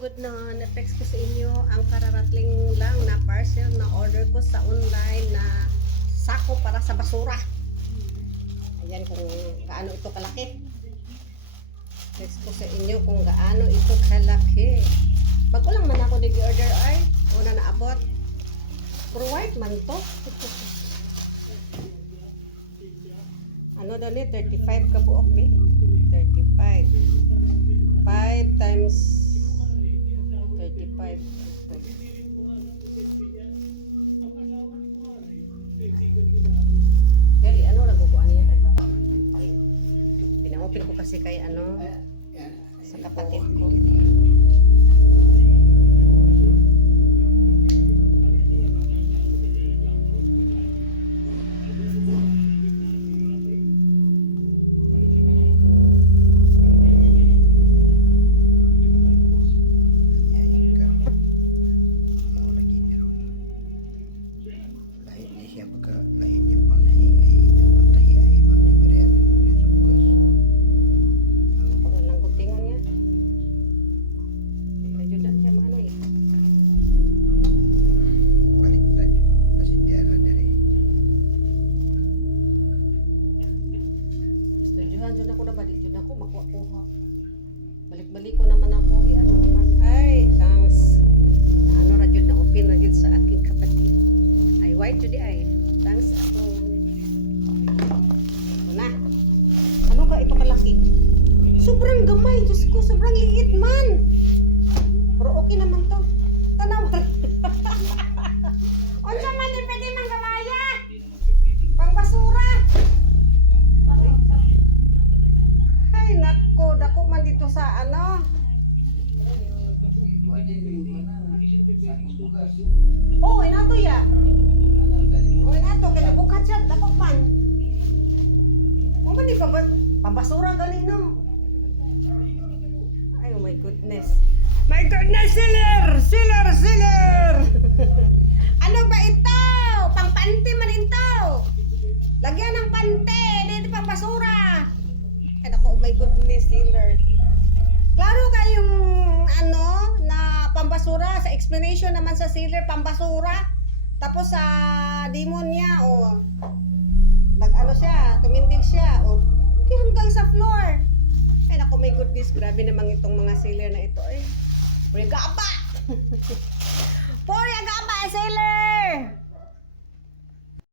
good na na-text ko sa inyo ang kararating lang na parcel na order ko sa online na sako para sa basura. Ayan kung gaano ito kalaki. Text ko sa inyo kung gaano ito kalaki. Bago lang man ako nag-order ay una na abot. Pero white man to. Ano daw ni 35 ka buok ni? 35. 5 times 35. Gali, ano nagukuha niya? Pina-open ko kasi kay ano sa kapatid ko. Jud ako na balik jud ako makuha. Balik-balik ko naman ako, ano naman. Ay, thanks. Ano ra jud na open na jud sa aking kapatid. Ay white jud ay. Thanks ako. Na. Ano ka ito kalaki? Sobrang gamay, Diyos ko, sobrang liit man. Pero okay naman to. Tanaw. Unsa man din pwede manggamaya? Pang basura. Ay, nako, dako man dito sa ano. Oh, inato ya. Oh, inato, kaya nabukat siya, dako man. Ano ni pambasura galing no? Ay, oh my goodness. My goodness, sealer! Sealer! Sealer! Ano ba ito? Pang pante man ito. Lagyan ng pante, dito pang basura. Ay, ako, oh my goodness, sealer. Klaro kayong ano, na pambasura, sa explanation naman sa sealer, pambasura. Tapos sa demon niya, o, nag-ano siya, tumindig siya, o, di hanggang sa floor. Ay, naku, my goodness, grabe namang itong mga sealer na ito, eh. Puri gaba! Puri gaba, sealer!